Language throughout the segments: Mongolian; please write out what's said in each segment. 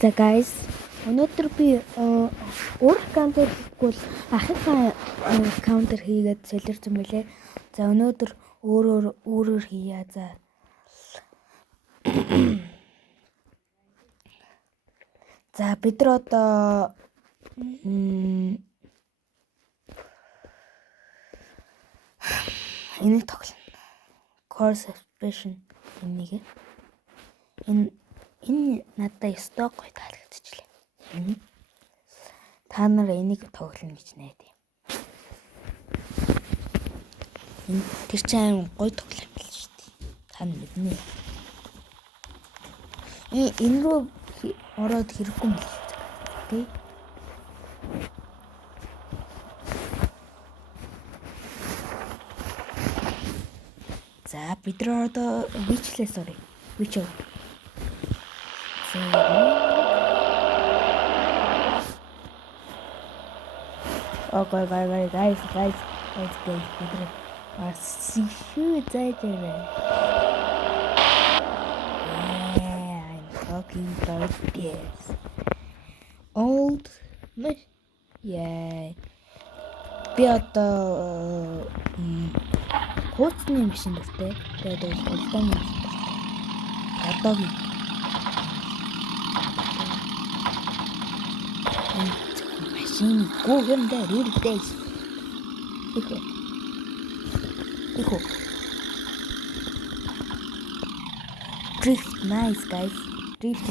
За guys, өнөөдөр би өөр каунтер хийхгүй ахихаа каунтер хийгээд солирсон байлээ. За өнөөдөр өөрөөр хийя. За бид нар одоо энийг тоглоно. Course expression энийг энэ надад сток гоё таалагдчихлээ. Та нар энийг тоглоно гэж найдаа. Энэ тэр чинь гоё тоглоом байл шүү дээ. Та нар мэднэ. Энэ рүү ороод хэрэггүй юм л тий. За бид нар одоо бичлээ sorry. Бичөө. Okay, guys. Shoot, yeah, I'm talking about this. Old, yeah. Би одоо хууцны машин дуртай. Тэгээд улдааны машин дуртай. Одоогийн машин гүгэндээ ирдэж. Ихо. Drift, nice guys. Drift.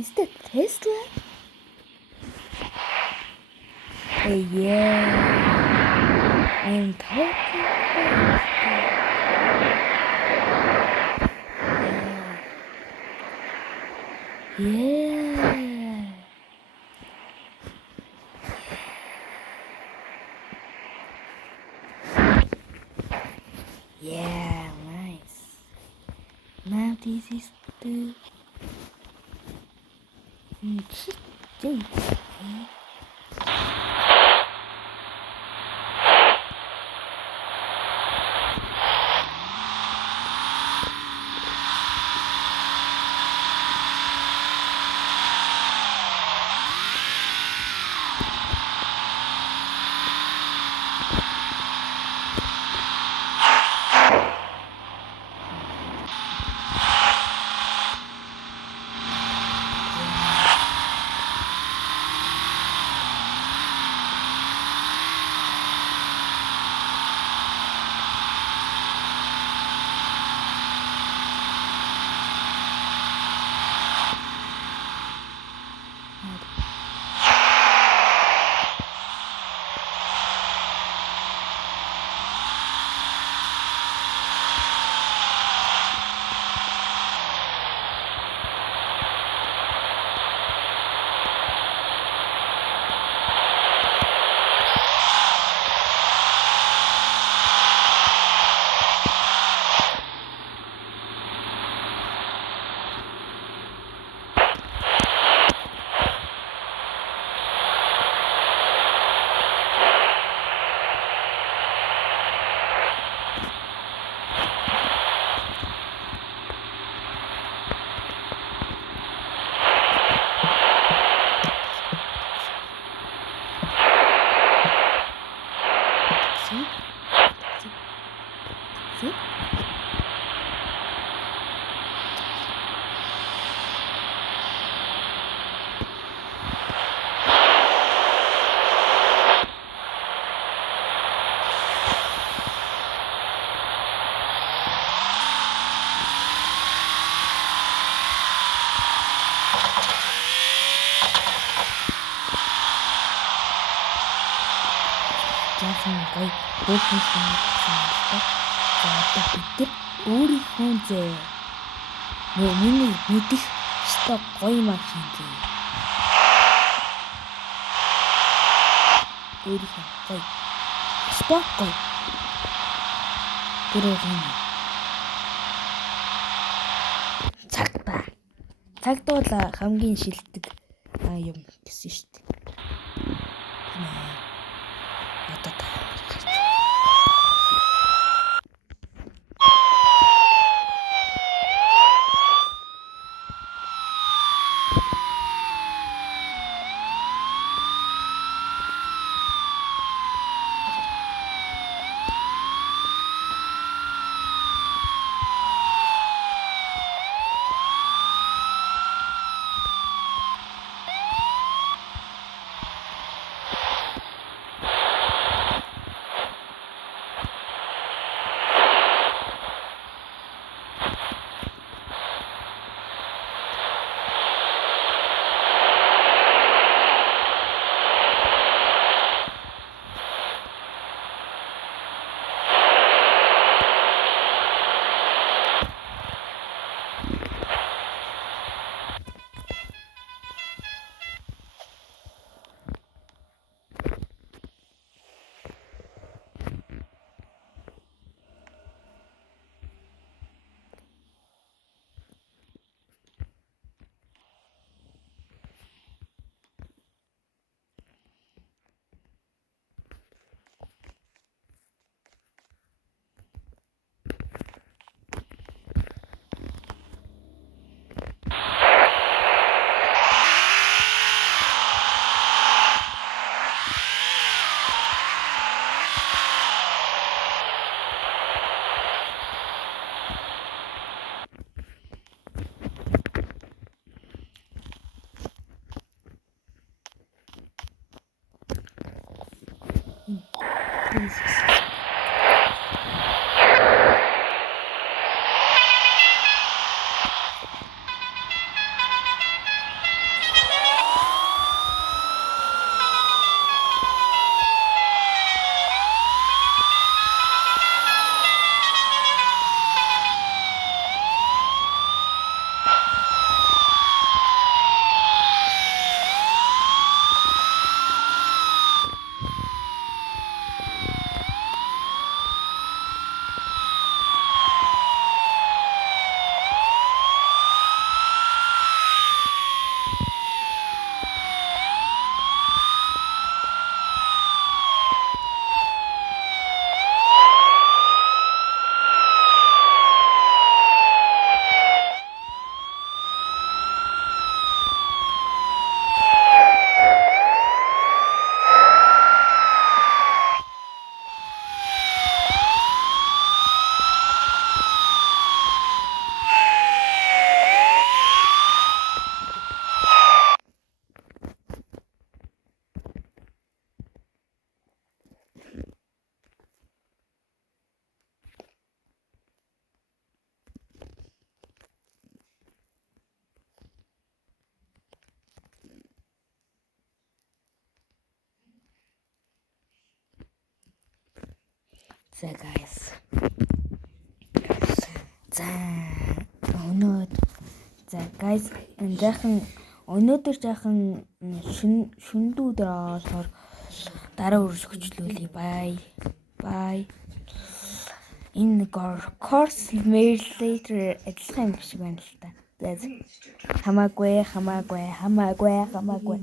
Is that Tesla? Hey, yeah. I'm talking about yeah. Yeah, nice. Now this is the See? Жаахан гоё хөөхөн санагдсан. За одоо бид өөрийнхөө зээ. Миний мэдих сток гоё машин зээ. Өөрийнхөө гоё сток гоё. Гэрээ цагдуула хамгийн шилдэг юм гэсэн шүү дээ. Одоо за guys. За guys, өнөөдөр жаахан шүндүү өдөр болохоор дараа үргэлжлүүлье. Bye. Энэ course later ажиллах юм шиг байна л та. Хамаагүй.